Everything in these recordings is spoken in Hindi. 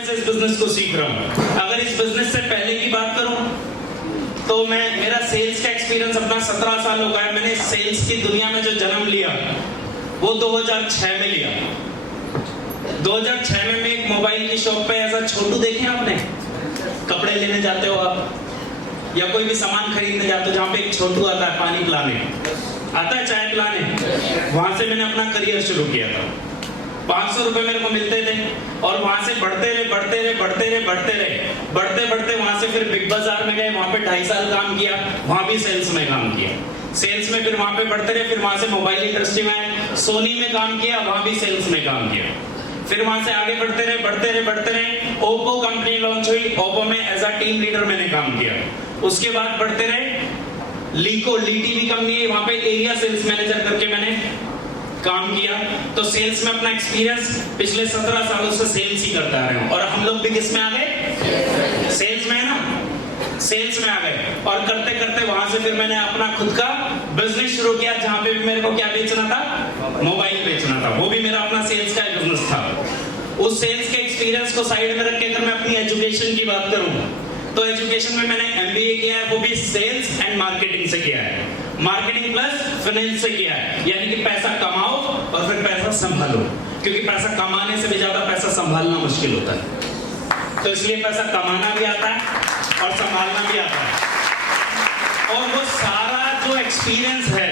समय से इस बिजनेस को सीख रहा हूँ। अगर इस बिजनेस से पहले की बात करूं तो मेरा सेल्स का एक्सपीरियंस अपना 17 साल हो गया है। मैंने सेल्स की दुनिया में जो जन्म लिया वो 2006 में लिया। 2006 में मैं एक मोबाइल की शॉप पे ऐसा छोटू देखे आपने, कपड़े लेने जाते हो आप या कोई भी सामान खरीदने जाते हो, जहाँ पे एक छोटू आता है पानी पिलाने, आता है चाय पिलाने, वहां से मैंने अपना करियर शुरू किया था। 500 रुपए मेरे को मिलते थे और वहां से बढ़ते वहां से फिर बिग बाजार में गए, वहां पे 2.5 साल काम किया, वहां भी सेल्स में काम किया। सेल्स में फिर वहां पे बढ़ते रहे, फिर वहां से मोबाइल इंडस्ट्री में सोनी में काम किया, वहां भी सेल्स में काम किया। फिर वहां से आगे बढ़ते रहे, ओप्पो कंपनी लॉन्च हुई, ओप्पो में एज अ टीम लीडर मैंने काम किया। उसके बाद बढ़ते रहे, ली टीवी कंपनी है, वहां पे एरिया सेल्स मैनेजर करके मैंने काम किया। तो सेल्स में अपना एक्सपीरियंस पिछले 17 सालों से सेल्स ही करता रहे हूं। और हम लोग भी किस में आ गए? सेल्स में है ना, सेल्स में आ गए। और करते करते वहां से फिर मैंने अपना खुद का बिजनेस शुरू किया, जहां पे भी मेरे को क्या बेचना था? मोबाइल बेचना था। वो भी मेरा अपना सेल्स का बिजनेस था। उस सेल्स के एक्सपीरियंस को साइड में रख के अगर मैं अपनी एजुकेशन की बात करूं तो एजुकेशन में मैंने MBA किया है, वो भी सेल्स एंड मार्केटिंग से किया है। मार्केटिंग प्लस फाइनेंस से किया है, यानी कि पैसा कमाओ और फिर पैसा संभालो, क्योंकि पैसा कमाने से भी ज्यादा पैसा संभालना मुश्किल होता है। तो इसलिए पैसा कमाना भी आता है और संभालना भी आता है। और वो सारा जो एक्सपीरियंस है,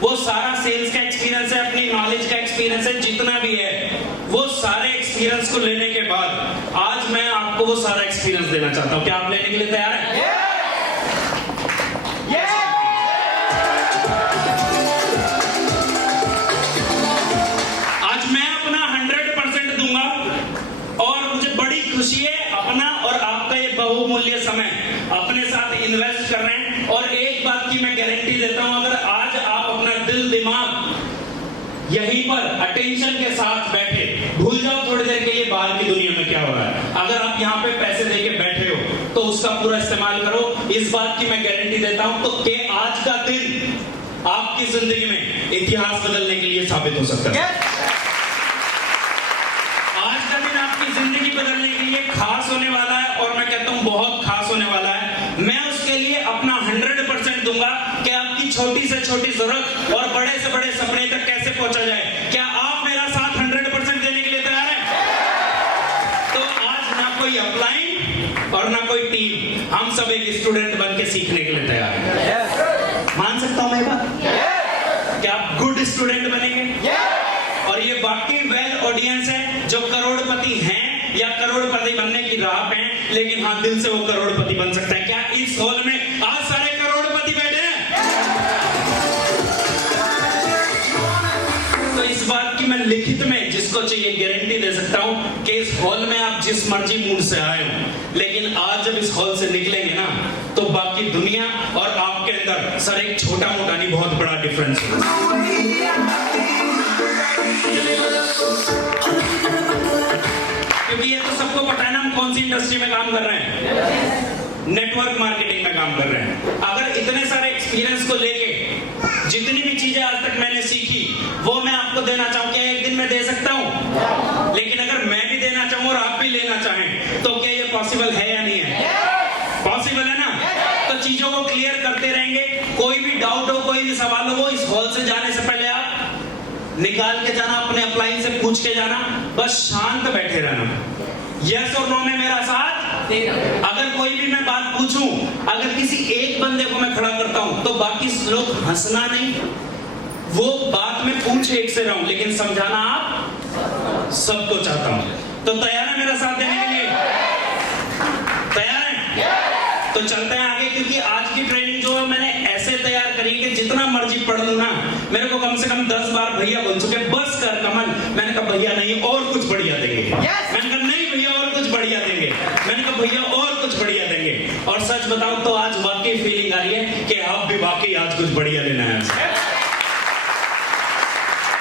वो सारा सेल्स का एक्सपीरियंस है, अपनी नॉलेज का एक्सपीरियंस है, जितना भी है, वो सारे एक्सपीरियंस को लेने के बाद आज मैं आपको वो सारा एक्सपीरियंस देना चाहता हूं। क्या आप लेने के लिए तैयार हैं? आज मैं अपना 100% दूंगा और मुझे बड़ी खुशी है अपना और आपका ये बहुमूल्य समय अपने साथ इन्वेस्ट कर रहे हैं। और एक बात की मैं गारंटी देता हूं, अगर आज आप अपना दिल दिमाग यहीं पर अटेंशन के साथ बैठे, भूल जाओ थोड़ी देर के लिए बाहर की दुनिया में क्या हो रहा है, अगर आप यहाँ पे पैसे देके बैठे हो तो उसका पूरा इस्तेमाल करो। इस बात की मैं गारंटी देता हूं तो कि आज का दिन आपकी जिंदगी में इतिहास बदलने के लिए साबित हो सकता है। आज का दिन आपकी जिंदगी बदलने के लिए खास होने वाला है और मैं कहता हूं बहुत खास होने वाला है। मैं उसके लिए अपना 100% दूंगा कि आपकी छोटी से छोटी जरूरत और बड़े से बड़े सपने तक कैसे पहुंचा जाए। क्या आप मेरा साथ 100% देने के लिए तैयार हैं? तो आज ना कोई अपलाइन और ना कोई टीम, हम सब एक स्टूडेंट बन के सीखने के लिए तैयार हैं। मान सकता हूं मैं बात? क्या आप गुड स्टूडेंट बनेंगे? और ये वाकई वेल ऑडियंस है जो करोड़पति हैं या करोड़पति बनने की राह पे हैं, लेकिन हाँ दिल से वो करोड़पति बन सकता है। क्या इस हॉल में आज सारे करोड़पति बैठे हैं? तो इस बात की मैं लिखित में जिसको चाहिए गारंटी दे सकता हूं कि इस हॉल में आप जिस मर्जी मूड से आए हो, लेकिन आज जब इस हॉल से निकलेंगे ना तो बाकी दुनिया और आपके अंदर सर एक छोटा मोटा नहीं बहुत बड़ा डिफरेंस है। क्योंकि ये तो सबको पता है ना हम कौन सी इंडस्ट्री में काम कर रहे हैं, नेटवर्क मार्केटिंग में काम कर रहे हैं। अगर इतने सारे एक्सपीरियंस को लेके जितनी भी चीजें आज तक मैंने सीखी वो मैं आपको देना चाहूं, क्या एक दिन में दे सकता हूं? लेकिन अगर मैं भी देना चाहूं और आप भी लेना चाहें तो क्या ये पॉसिबल है या नहीं है? पॉसिबल है ना? तो चीजों को क्लियर करते रहेंगे। कोई भी डाउट हो, कोई भी सवाल हो, वो इस हॉल से जाने से पहले आप निकाल के जाना, अपने अपलाइन से पूछ के जाना, बस शांत बैठे रहना। यस और नो में मेरा साथ। अगर कोई भी मैं बात पूछूं, अगर किसी एक बंदे को मैं खड़ा करता हूं तो बाकी लोग हंसना नहीं, वो बात में पूछ एक से रहा हूं, लेकिन समझाना आप सबको चाहता हूं। तो तैयार है मेरा साथ देने के लिए? तैयार है? तो चलते हैं आगे, क्योंकि आज की ट्रेनिंग जो है मैंने ऐसे तैयार करी कि जितना मर्जी पढ़ लूं ना, मेरे को कम से कम 10 बार भैया बोल चुके बस कर कमल। मैंने कहा भैया नहीं और कुछ बढ़िया देंगे। मैंने कहा नहीं भैया और कुछ बढ़िया देंगे। मैंने कहा भैया और कुछ बढ़िया देंगे। और सच बताऊं तो आज वाकई फीलिंग आ रही है कि आप भी वाकई आज कुछ बढ़िया लेना है।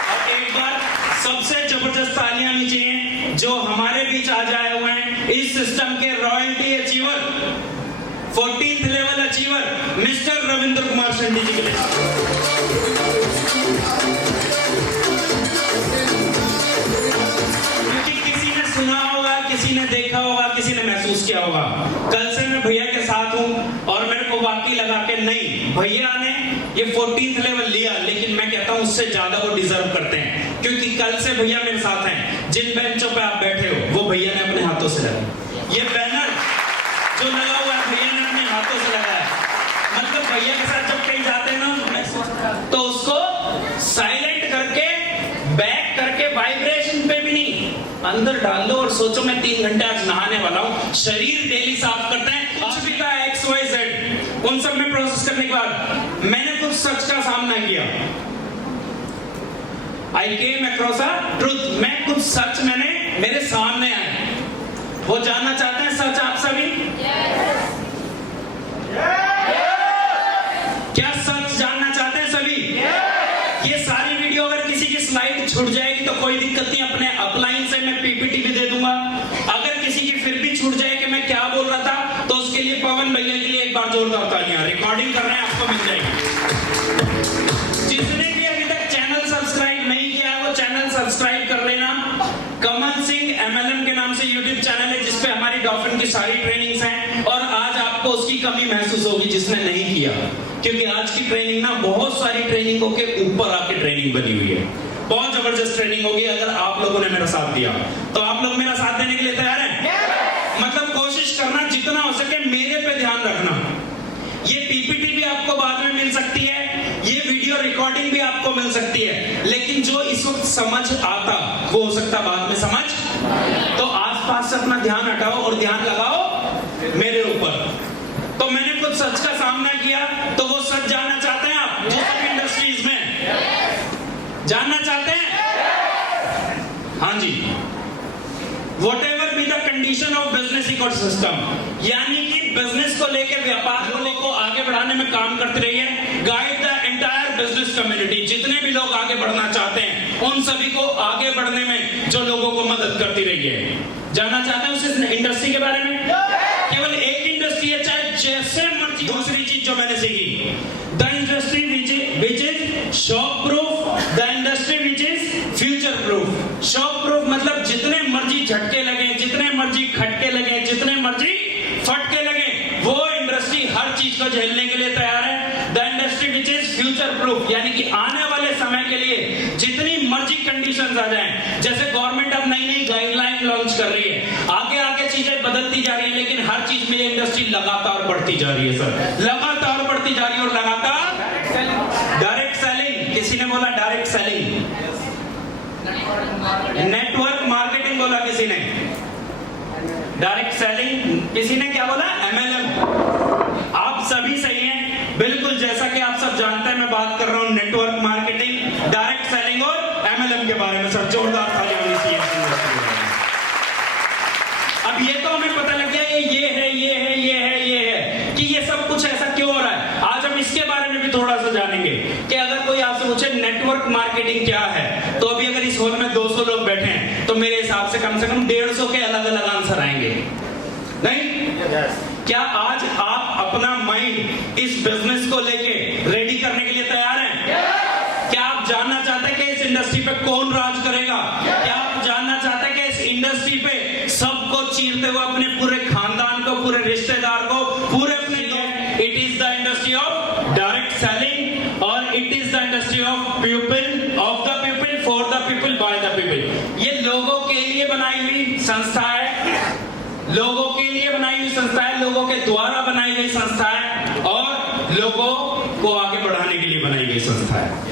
और एक बार सबसे जबरदस्त तालियां आनी चाहिए जो हमारे बीच आज आए हुए हैं इस सिस्टम के royalty achiever, 14th level achiever mister Ravindra Kumar शेंडी जी के लिए। क्योंकि किसी ने सुना होगा, किसी किसी ने देखा होगा, किसी ने महसूस किया होगा। कल से मैं भैया के साथ हूं और मेरे को वाकई लगा कि नहीं, भैया ने ये 14th लेवल लिया, लेकिन मैं कहता हूं उससे ज्यादा वो डिजर्व करते हैं, क्योंकि कल से भैया मेरे साथ हैं। जिन बेंचों पे आप बैठे हो वो भैया ने अपने हाथों से लगाया। ये बैनर जो लगा हुआ है भैया ने अपने हाथों से लगाया। मतलब भैया के साथ जब कहीं जाते हैं ना, तो उसको साइलेंट करके, बैक करके, वाइब्रेशन पे भी नहीं, अंदर डाल दो और सोचो मैं 3 घंटे आज नहाने वाला हूं। शरीर डेली साफ करते हैं, कुछ भी का XYZ, उन सब में प्रोसेस करने के बाद मैंने कुछ सच का सामना किया। आई केम अक्रॉस अ ट्रुथ, मैं कुछ सच मैंने मेरे सामने आए। वो जानना चाहते हैं सच आप सभी? क्या सच जानना चाहते हैं सभी? ये सारी वीडियो अगर किसी की स्लाइड छूट जाएगी तो कोई दिक्कत नहीं, अपने अपलाइन से मैं PPT भी दे दूंगा। अगर किसी की फिर भी छूट जाए कि मैं क्या बोल रहा था, तो उसके लिए पवन भैया के लिए एक बार जोरदार तालियां। रिकॉर्डिंग कर रहे हैं, आपको मिल जाएगी। जिसने भी अभी तक चैनल सब्सक्राइब नहीं किया है वो चैनल सब्सक्राइब कर लेना। कमल सिंह MLM के नाम से YouTube चैनल है, जिसपे हमारी डॉल्फिन की सारी ट्रेनिंग्स हैं, और आज आपको उसकी कमी महसूस होगी जिसने नहीं किया, क्योंकि आज की ट्रेनिंग ना बहुत सारी ट्रेनिंगों के ऊपर आके ट्रेनिंग बनी हुई है। बहुत जबरदस्त ट्रेनिंग होगी अगर आप लोगों ने मेरा साथ दिया। तो आप लोग मेरा साथ देने के लिए तैयार हैं? मतलब कोशिश करना जितना हो सके मेरे पे ध्यान रखना। ये PPT भी आपको बाद में मिल सकती है, ये वीडियो रिकॉर्डिंग भी आपको मिल सकती है, लेकिन जो इस वक्त समझ आता वो हो सकता बाद में समझ। तो आसपास से अपना ध्यान हटाओ और ध्यान लगाओ मेरे ऊपर। तो मैंने कुछ सच का सामना किया, तो वो सच जानना चाहते हैं आप जो सब इंडस्ट्रीज में जानना चाहते हैं? हाँ जी। Whatever be the condition of business ecosystem, यानी कि बिजनेस को लेकर, व्यापार को आगे बढ़ाने में काम करते रहिए। Guide the entire business community, जितने भी लोग आगे बढ़ना चाहते हैं उन सभी को आगे बढ़ने में जो लोगों को मदद करती रही है। जानना चाहते हैं उस इंडस्ट्री के बारे में? केवल एक इंडस्ट्री है, चाहे जैसे मर्जी। दूसरी चीज जो मैंने सीखी, the industry which is shock proof, the industry which is future proof. Shock proof मतलब जितने मर्जी झटके लगे, जितने मर्जी खटके लगे, जितने मर्जी फटके लगे, वो इंडस्ट्री हर चीज को झेलने के लिए तैयार है। The industry which is future proof, यानी कि आने वाले समय के लिए जितनी मर्जी कंडीशंस आ जाएं, जैसे गवर्नमेंट अब नई नई गाइडलाइन लॉन्च कर रही है, आगे आगे चीजें बदलती जा रही है, लेकिन हर चीज में ये इंडस्ट्री लगातार बढ़ती जा रही है सर, लगातार बढ़ती जा रही है। और लगातार डायरेक्ट सेलिंग, किसी ने बोला डायरेक्ट सेलिंग, नेटवर्क मार्केटिंग बोला किसी ने, डायरेक्ट सेलिंग किसी ने क्या बोला, MLM। आप सभी सही हैं, बिल्कुल जैसा कि आप सब जानते हैं मैं बात कर रहा हूं नेटवर्क मार्केटिंग, डायरेक्ट सेलिंग और MLM के बारे में। सर जोरदार तालियां होनी चाहिए। अब ये तो हमें पता लग गया ये है कि ये सब कुछ ऐसा क्यों हो रहा है। आज हम इसके बारे में भी थोड़ा सा जानेंगे कि अगर कोई आपसे पूछे नेटवर्क मार्केटिंग क्या है, तो अभी अगर इस हॉल में 200 लोग बैठे हैं तो मेरे हिसाब से कम 150 के अलग अलग आंसर आएंगे, नहीं? क्या आज आप अपना माइंड इस बिजनेस को लेके रेडी करने के लिए तैयार हैं? क्या आप जानना चाहते हैं कि इस इंडस्ट्री पे कौन राज करेगा? क्या आप जानना चाहते हैं कि इस इंडस्ट्री पे सबको चीरते हुए अपने पूरे खानदान को, पूरे रिश्तेदार को, पूरे अपने लोग? It is the industry of direct selling और it is the industry of people, of the people, for the people, by the people. ये लोगों के लिए बनाई हुई संस्था है, लोगों के लिए बनाई हुई संस्था है, लोगों के द्वारा बनाई गई संस्था है और लोगों को आगे बढ़ाने के लिए बनाई गई संस्था है।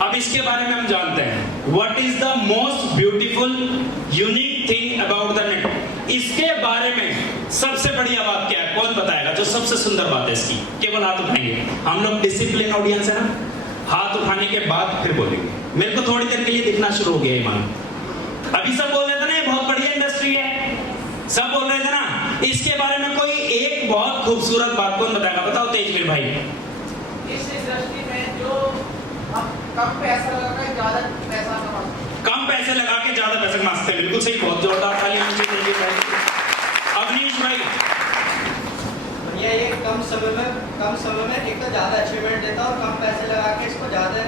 अब इसके बारे में हम जानते हैं, what is the most beautiful unique thing about the net. इसके बारे में सबसे बढ़िया बात क्या है, कौन बताएगा? जो सबसे सुंदर बात है इसकी, केवल हाथ उठाएंगे। हम लोग डिसिप्लिन ऑडियंस है ना, हाथ उठाने के बाद फिर बोलेंगे। मेरे को थोड़ी देर के लिए दिखना शुरू हो गया ईमान। अभी सब बोल रहे थे ना ये बहुत बढ़िया इंडस्ट्री है, सब बोल रहे थे ना। इसके बारे में कोई एक बहुत खूबसूरत बात कौन बताएगा? बताओ तेजवीर भाई। इस इंडस्ट्री में जो कम पैसा लगा के ज्यादा पैसा कमा सकते हैं। कम पैसे लगा के ज्यादा पैसे कमा सकते हैं, बिल्कुल सही, बहुत जोरदार तालियां होनी चाहिए। अवनीश भाई, ये कम समय में एक तो ज़्यादा अचीवमेंट देता है और कम पैसे लगा के इसको ज़्यादा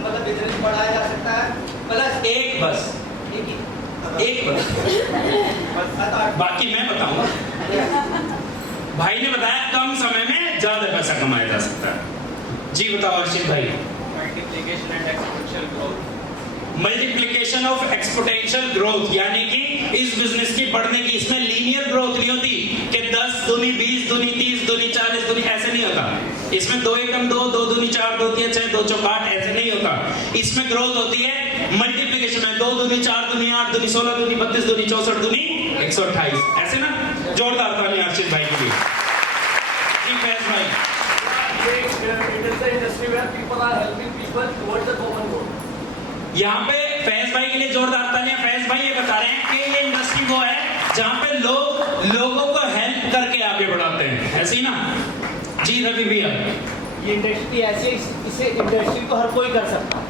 मतलब बिजनेस बढ़ाया जा सकता है। प्लस एक बस बाकी मैं बताऊंगा। भाई ने बताया कम समय में ज्यादा पैसा कमाया जा सकता है। जी बताओ अर्शित भाई। Multiplication and exponential growth. Multiplication of exponential growth, यानी कि इस बिजनेस की बढ़ने की, इसमें लीनियर ग्रोथ नहीं होती कि 10 दूनी 20 दूनी 30 दूनी 40 दूनी, ऐसे नहीं होता। इसमें 2 एकम 2, 2 दूनी 4, 2 3 6, 2 चौक 8, ऐसे नहीं होता। इसमें ग्रोथ होती है मल्टीप्लिकेशन में, 2 दूनी 4 दूनी 8 दूनी 16 दूनी 32 दूनी 64 दूनी 128, ऐसे ना। जोरदार तालियां अर्शित भाई के लिए। जी फैज भाई। Industry where people are helping people towards the common goal. यहाँ पे फैज भाई के लिए जोरदार तालियां। फैज भाई ये बता रहे हैं कि ये इंडस्ट्री वो है जहाँ पे लोग लोगों को हेल्प करके आगे बढ़ाते हैं, ऐसे ही ना। जी रवि भैया। ये इंडस्ट्री ऐसी है, इसे इंडस्ट्री को हर कोई कर सकता है।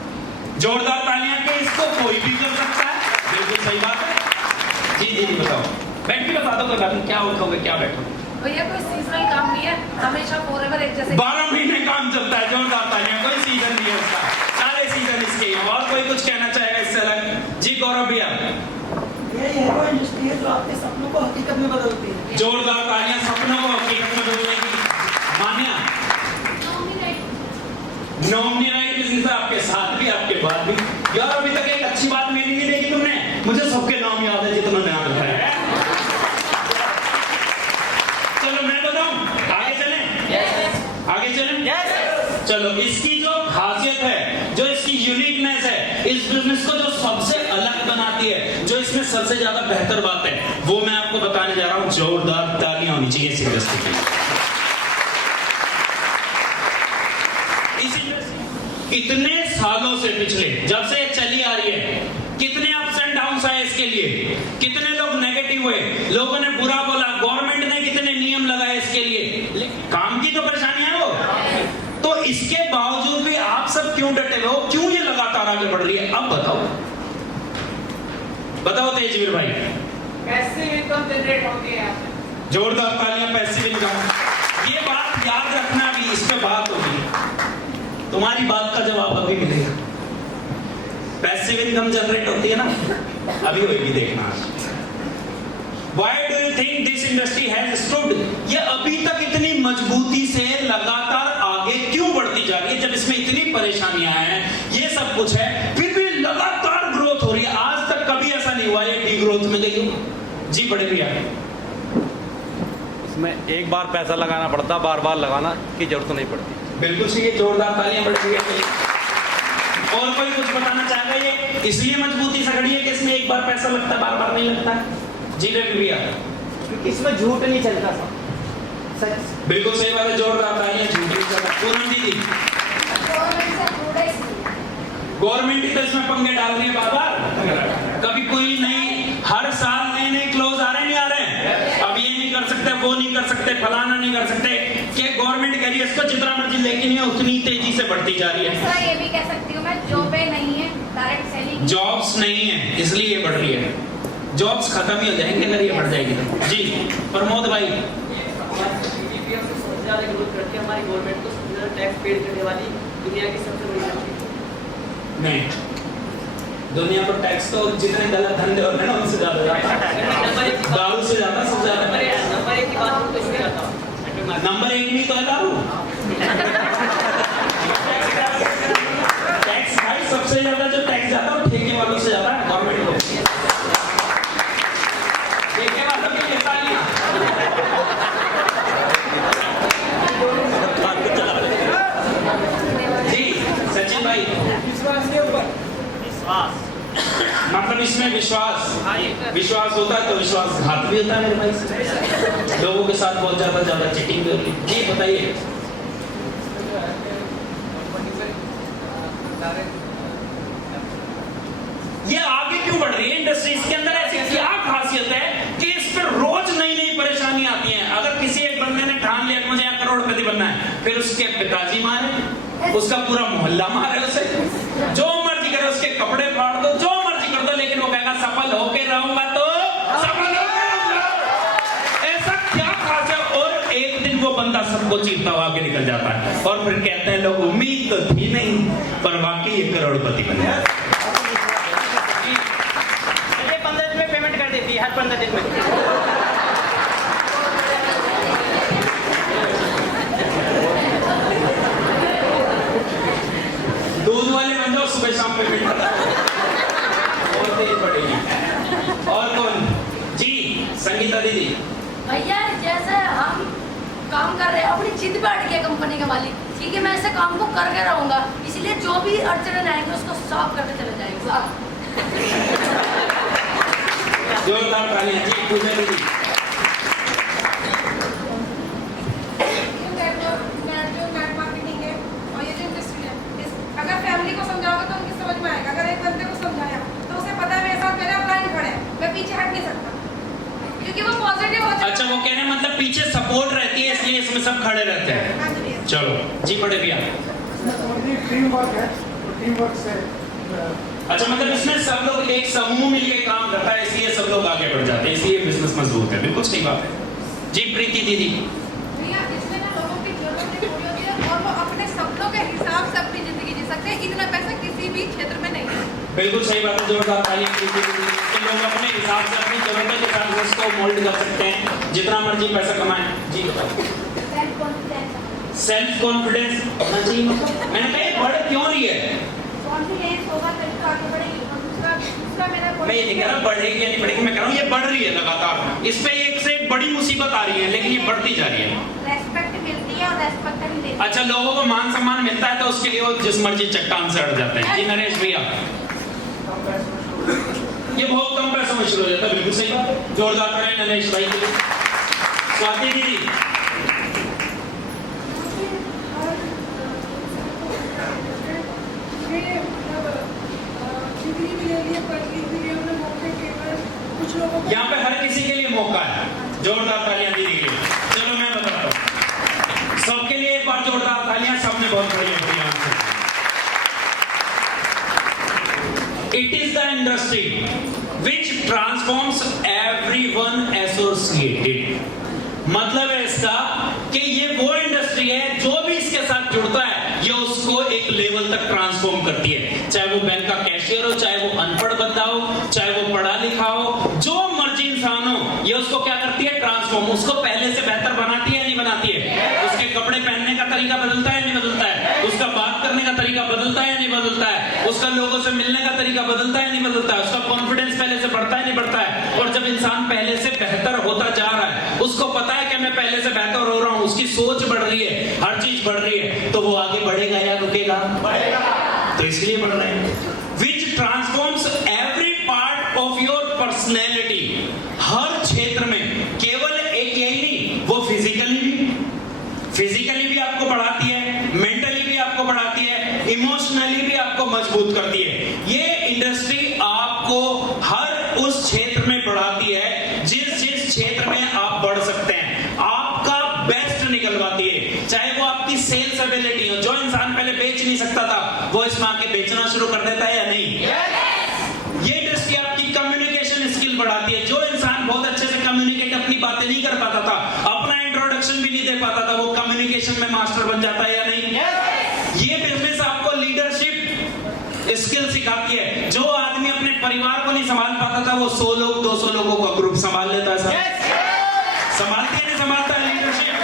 जोरदार तालियां कि इसको कोई भी कर सकता है, बिल्कुल सही बात है। जी दीदी बताओ। बैठ के बता दो, कोई बात नहीं, क्या उठोगे क्या बैठोगे। भैया कोई सीजनल काम नहीं है, हमेशा फॉरएवर एक जैसे 12 महीने काम चलता है। जोरदार तालियां, कोई सीजन नहीं है उसका, सारे सीजन इसके हैं। और कोई कुछ कहना चाहेगा इससे अलग? जी गौरव भैया। ये वो इंडस्ट्री है जो आपके सपनों को हकीकत में बदलती है। जोरदार तालियां सपनों को हकीकत में बदलने की। मान्या नॉमिनी राइट बिजनेस आपके साथ भी आपके बाद भी। यार अभी तक एक अच्छी बात मेरी नहीं देखी तुमने। मुझे सबके नाम याद है जितना नाम बताया। चलो मैं बताऊं, आगे चलें? आगे चलें? चलो, इसकी जो खासियत है, जो इसकी यूनिकनेस है, इस बिजनेस को जो सबसे अलग बनाती है, जो इसमें सबसे ज्यादा बेहतर बात है, वो मैं आपको बताने जा रहा हूं। जोरदार तालियां होनी चाहिए इस इंडस्ट्री के लिए। इस इंडस्ट्री कितने सालों से, पिछले जब से चली आ रही है, कितने अप्स एंड डाउन्स आए इसके लिए, कितने लोग नेगेटिव हुए, लोगों ने बुरा बोला, गवर्नमेंट ने कितने नियम लगाए इसके लिए, काम की तो परेशानी है वो। तो इसके बावजूद भी आप सब क्यों डटे हुए हो, क्यों ये लगातार आगे बढ़ रही है? अब बताओ, बताओ तेजवीर भाई। पैसिव इनकम जनरेट होती है। जोरदार तालियां। पैसिव इनकम, ये बात याद रखना, भी इस पे बात होगी, तुम्हारी बात का जवाब अभी मिलेगा। पैसिव इनकम जनरेट होती है ना, अभी होगी, देखना। Why do you think this industry has stood? ये अभी तक इतनी मजबूती से लगातार आगे क्यों बढ़ती जा रही है, जब इसमें इतनी परेशानियां हैं, ये सब कुछ है, फिर भी लगातार ग्रोथ हो रही है। आज तक कभी ऐसा नहीं हुआ ये डी ग्रोथ में गई हो। जी बड़े भैया। इसमें एक बार पैसा लगाना पड़ता, बार बार लगाना की जरूरत नहीं पड़ती। बिल्कुल सही है, जोरदार तालियां बड़े भैया के लिए। और कोई कुछ बताना चाहेगा? ये इसलिए मजबूती से खड़ी है कि इसमें एक बार पैसा लगता है, बार बार नहीं लगता। जी रवि भैया। क्योंकि इसमें झूठ नहीं चलता सब सच। बिल्कुल सही बात है, जोरदार तालियां। झूठ नहीं चलता। पूनम दीदी। गवर्नमेंट ही तो इसमें पंगे डाल रही है बार बार। कभी कोई नहीं, हर साल नए नए क्लोज आ रहे हैं, नहीं आ रहे हैं। अब ये नहीं कर सकते, वो नहीं कर सकते, फलाना नहीं कर सकते, कि गवर्नमेंट कह रही है इसको जितना मर्जी, लेकिन ये उतनी तेजी से बढ़ती जा रही है। ये भी कह सकती हूँ मैं, जॉबें नहीं है, डायरेक्ट सेलिंग, जॉब्स नहीं है, इसलिए ये बढ़ रही है। जॉब्स खत्म ही हो जाएंगे अगर ये बढ़ जाएगी तो। जी प्रमोद भाई। सबसे ज्यादा ग्रोथ करती है हमारी गवर्नमेंट को सबसे ज्यादा टैक्स पेड करने वाली दुनिया की सबसे बड़ी कंट्री। नहीं, दुनिया पर टैक्स तो जितने गलत धंधे होते हैं ना, उनसे ज्यादा जाता है। दारू से ज्यादा, सबसे ज्यादा। नंबर 1 की बात तो इसमें आता है। नंबर 1 नहीं तो है दारू। टैक्स भाई सबसे ज्यादा जो टैक्स जाता है वो ठेके वालों से जाता है, गवर्नमेंट को। ठेके वालों के लिए तालियां। जी सचिन भाई। विश्वास के ऊपर मतलब इसमें विश्वास होता है तो विश्वासघात भी होता है मेरे भाई। लोगों के साथ बहुत ज्यादा चीटिंग भी होती है। जी बताइए। ये आगे क्यों बढ़ रही है इंडस्ट्री? इसके अंदर ऐसी क्या खासियत है कि इस पर रोज नई नई परेशानी आती है। अगर किसी एक बंदे ने ठान लिया कि मुझे यहाँ करोड़पति बनना है, फिर उसके पिताजी मारे, उसका पूरा मोहल्ला मारे, बंदा सबको चीरता हुआ आगे निकल जाता है और फिर कहते हैं लोग उम्मीद तो थी नहीं, पर वाकई ये करोड़पति बन गया। 15 दिन में पेमेंट कर देती है, हर 15 दिन में। दूध वाले बन जाओ, सुबह शाम पेमेंट और तेज बढ़ेगी। और कौन जी? संगीता दीदी। भैया जैसे हम काम कर रहे हैं, अपनी जिद पे अड़ गया कंपनी के मालिक, ठीक है मैं ऐसे काम को करके रहूंगा, इसलिए जो भी अड़चन आएंगे उसको सॉल्व करके चले जाएंगे। जोरदार तालियां जी। पूजा दीदी। अगर फैमिली को समझाओगे तो उनकी समझ में आएगा। अगर एक बंदे को समझाया तो उसे पता है मेरे साथ मेरा प्लान खड़ा है, मैं पीछे हट नहीं सकता, क्योंकि वो पॉजिटिव हो जाता है। अच्छा, वो कह रहे हैं मतलब पीछे सपोर्ट रहती है, इसलिए इसमें सब खड़े रहते हैं। हाँ जी भैया। चलो जी, बड़े भैया। टीम वर्क है, टीम वर्क से अच्छा, मतलब इसमें सब लोग एक समूह मिलकर काम करता है, इसलिए सब लोग आगे बढ़ जाते हैं, इसलिए बिजनेस मजबूत है। बिल्कुल सही बात है जी। प्रीति दीदी। भैया इसमें ना लोगों की जरूरत पूरी होती है और वो अपने सपनों के हिसाब से अपनी जिंदगी जी सकते हैं। इतना पैसा किसी भी क्षेत्र में नहीं है। बिल्कुल सही बात है, जोरदार तालियां प्रीति दीदी। कि लोग अपने हिसाब से अपनी जरूरतों के साथ उसको मोल्ड कर सकते हैं, जितना मर्जी पैसा कमाएं। जी बताओ। सेल्फ कॉन्फिडेंस होना चाहिए। मैंने कहा ये बढ़ क्यों रही है? कॉन्फिडेंस होगा तभी तो आगे बढ़ेगी। और दूसरा मेरा मैं ये नहीं कह रहा बढ़ेगी या नहीं बढ़ेगी, मैं कह रहा हूँ ये बढ़ रही है लगातार। इस पे एक से एक बड़ी मुसीबत आ रही है, लेकिन ये बढ़ती जा रही है। रेस्पेक्ट मिलती है और रेस्पेक्ट नहीं देती। अच्छा, लोगों को मान सम्मान मिलता है तो उसके लिए वो जिस मर्जी चट्टान से अड़ जाते हैं। जी नरेश भैया। ये बहुत कम पैसों में शुरू हो जाता है। बिल्कुल सही बात, जोरदार करें नरेश भाई के लिए। स्वाति दीदी। यहाँ पे हर किसी के लिए मौका है। जोरदार तालियां दीदी के लिए। चलो मैं बताता हूँ सबके लिए एक बार जोरदार तालियां। सबने बहुत बढ़िया बढ़िया answer. It is the industry which transforms everyone associated. मतलब है इसका कि ये वो इंडस्ट्री है जो भी इसके साथ जुड़ता है ये उसको एक लेवल तक ट्रांसफॉर्म करती है। चाहे वो बैंक का कैशियर हो, चाहे वो अनपढ़ बंदा हो, चाहे वो पढ़ा लिखा हो, जो मर्जी इंसान हो, ये उसको क्या करती है? ट्रांसफॉर्म। उसको पहले से बेहतर बनाती है या नहीं बनाती है? उसके कपड़े पहनने का तरीका बदलता है या नहीं बदलता है? उसका बात करने का तरीका बदलता है या नहीं बदलता है? उसका लोगों से मिलने का तरीका बदलता है या नहीं बदलता है? उसका कॉन्फिडेंस पहले से बढ़ता है नहीं बढ़ता है? और जब इंसान पहले से बेहतर होता जा रहा है, उसको पता है कि मैं पहले से बेहतर हो रहा हूँ, उसकी सोच बढ़ रही है, हर चीज बढ़ रही है, तो वो आगे बढ़ेगा या रुकेगा? बढ़ेगा। तो इसलिए बढ़ रहे हैं। Which transforms every part of your personality. हर क्षेत्र में, केवल एक यही नहीं, वो फिजिकली भी आपको बढ़ाती है, मेंटली भी आपको बढ़ाती है, इमोशनली भी आपको मजबूत करती है। ये इंडस्ट्री आपको हर उस क्षेत्र में बढ़ाती है जिस जिस क्षेत्र में आप बढ़ सकते हैं, आपका बेस्ट निकलवाती है। चाहे वो आपकी सेल्स एबिलिटी हो, जो इंसान पहले बेच नहीं सकता था वो इसमें आके बेचना शुरू कर देता है या नहीं? ये इंडस्ट्री आपकी कम्युनिकेशन स्किल बढ़ाती है। जो इंसान बहुत अच्छे से कम्युनिकेट अपनी बातें नहीं कर पाता था, अपना इंट्रोडक्शन भी नहीं दे पाता था, वो कम्युनिकेशन में मास्टर बन जाता है या नहीं? ये बिजनेस आपको लीडरशिप स्किल सिखाती है। जो आदमी अपने परिवार को नहीं संभाल पाता था वो 100 लोग 200 लोगों का ग्रुप संभाल लेता है। संभालती है नहीं संभालता है लीडरशिप।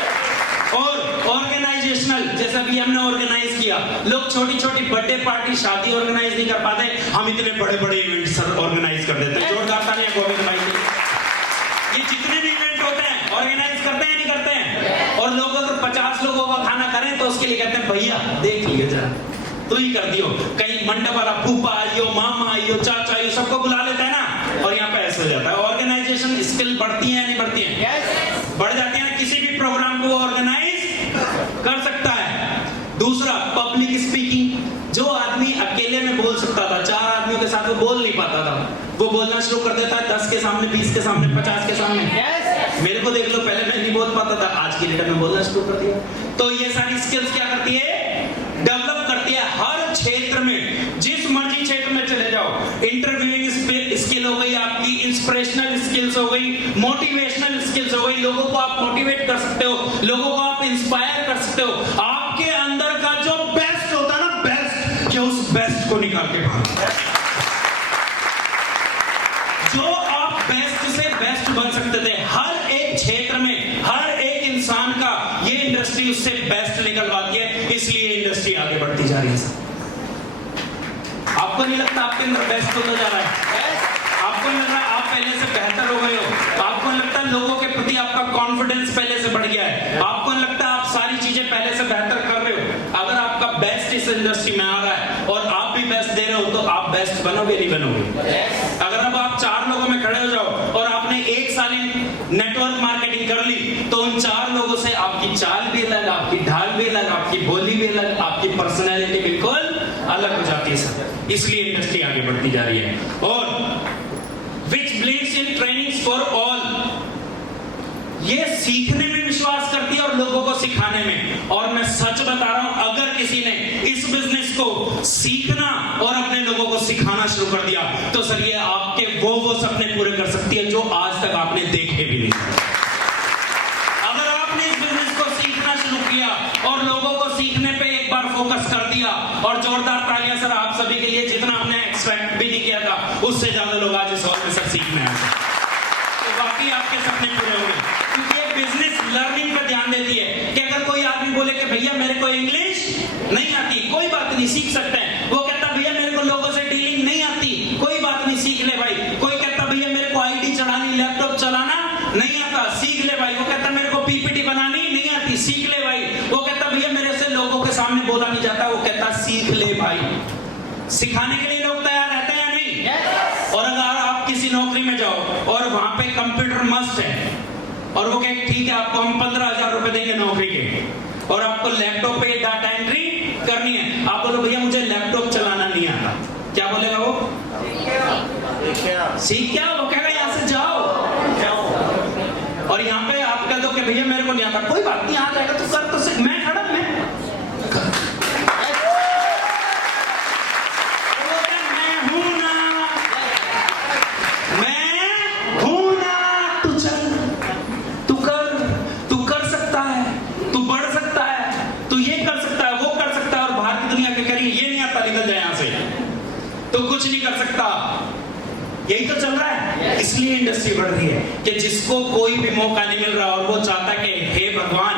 और ऑर्गेनाइजेशनल, जैसा भी हमने ऑर्गेनाइज किया, लोग छोटी छोटी बर्थडे पार्टी, शादी ऑर्गेनाइज नहीं कर पाते, हम इतने बड़े बड़े इवेंट्स ऑर्गेनाइज कर देते हैं। जोरदार तालियां गोविंद भाई के। ये जितने भी इवेंट होते हैं ऑर्गेनाइज करते हैं नहीं करते हैं? और लोग अगर 50 लोगों का खाना करें तो उसके लिए कहते हैं भैया देख लिए जरा, तू ही कर दियो। कहीं मंडप वाला फूफा आइयो, मामा आइयो, चाचा आइयो, सबको बुला लेता है ना, और यहाँ पे ऐसे हो जाता है। ऑर्गेनाइजेशन स्किल बढ़ती है नहीं बढ़ती है? बढ़ जाती है। किसी भी प्रोग्राम को ऑर्गेनाइज कर सकता है। दूसरा, पब्लिक स्पीकिंग। जो आदमी अकेले में बोल सकता था, 4 आदमियों के साथ वो बोल नहीं पाता था, वो बोलना शुरू कर देता है 10 के सामने, 20 के सामने, 50 के सामने। मेरे को देख लो, पहले मैं नहीं बोल पाता था, आज की डेट में बोलना शुरू कर दिया। तो ये सारी स्किल्स क्या करती है? डेवलप करती है। हर क्षेत्र में, जिस मर्जी क्षेत्र में चले जाओ, इंटरव्यूइंग स्किल हो गई आपकी, इंस्पिरेशनल स्किल्स हो गई, मोटिवेशनल स्किल्स हो गई, लोगों को आप मोटिवेट कर सकते हो, लोगों को आप आप इंस्पायर कर सकते हो। आपके अंदर का जो बेस्ट होता है ना, बेस्ट, ये उस बेस्ट को निकाल के बाहर, जो आप बेस्ट से बेस्ट बन सकते थे हर एक क्षेत्र में, हर एक इंसान का ये इंडस्ट्री उससे बेस्ट निकलवाती है, इसलिए इंडस्ट्री आगे बढ़ती जा रही है। आपको नहीं लगता आपके अंदर बेस्ट होता जा रहा है? आपको नहीं लग रहा आप पहले से बेहतर हो गए हो? आपको नहीं लगता लोगों के प्रति आपका कॉन्फिडेंस पहले से बढ़ गया है? आपको नहीं लगता आप सारी चीजें पहले से बेहतर कर रहे हो? अगर आपका बेस्ट इस इंडस्ट्री में आ रहा है और आप भी बेस्ट दे रहे हो, तो आप बेस्ट बनोगे नहीं बनोगे? अगर अब आप 4 लोगों में खड़े हो जाओ और आपने 1 साल नेटवर्क मार्केटिंग कर ली, तो उन 4 लोगों से आपकी चाल भी अलग, आपकी ढाल भी अलग, आपकी बोली भी अलग, आपकी पर्सनैलिटी बिल्कुल अलग हो जाती है सर। इसलिए इंडस्ट्री आगे बढ़ती जा रही है। और which believes in trainings for all, ये सीखने में विश्वास करती है और लोगों को सिखाने में। और मैं सच बता रहा हूं, अगर किसी ने इस बिजनेस को सीखना और अपने लोगों को सिखाना शुरू कर दिया, तो सर ये आपके वो सपने पूरे कर सकती है जो आज तक आपने देखे भी नहीं। अगर आपने इस बिजनेस को सीखना शुरू किया और लोगों को सीखने पे एक बार फोकस कर दिया, और जोरदार तालियां सर आप सभी के लिए, जितना हमने एक्सपेक्ट भी नहीं किया था उससे ज्यादा लोग आज इस हॉल में सर सीखने आए, तो बाकी आपके सपने पूरे होंगे। क्योंकि ये बिजनेस लर्निंग पर ध्यान देती है कि अगर कोई आदमी बोले कि भैया मेरे को इंग्लिश नहीं आती, कोई बात नहीं, सीख सकते हैं। वो कहता भैया मेरे को लोगों से डीलिंग नहीं आती, कोई बात नहीं, सीख ले भाई। कोई कहता भैया मेरे को आईटी चलानी, लैपटॉप चलाना नहीं आता, सीख ले भाई। वो कहता मेरे को पीपीटी बनानी नहीं आती, सीख ले भाई। वो कहता भैया मेरे से लोगों के सामने बोला नहीं जाता, वो कहता सीख ले भाई। सिखाने के लिए लोग तैयार रहते हैं या नहीं? और अगर आप किसी नौकरी में जाओ और वहां पे कंप्यूटर मस्ट है, और वो कहे ठीक है आपको हम 15,000 रुपए देंगे नौकरी के, और आपको लैपटॉप पे डाटा एंट्री करनी है, आप बोलो भैया मुझे लैपटॉप चलाना नहीं आता, क्या बोलेगा वो? सीख क्या? वो कहेगा यहाँ से जाओ। और यहाँ पे आप कह दो कि भैया मेरे को नहीं आता, कोई बात नहीं, आ जाएगा, तू कर, तो सीख, मैं खड़ा, मैं कुछ नहीं कर सकता। यही तो चल रहा है। इसलिए इंडस्ट्री बढ़ रही है कि जिसको कोई भी मौका नहीं मिल रहा और वो चाहता है कि हे भगवान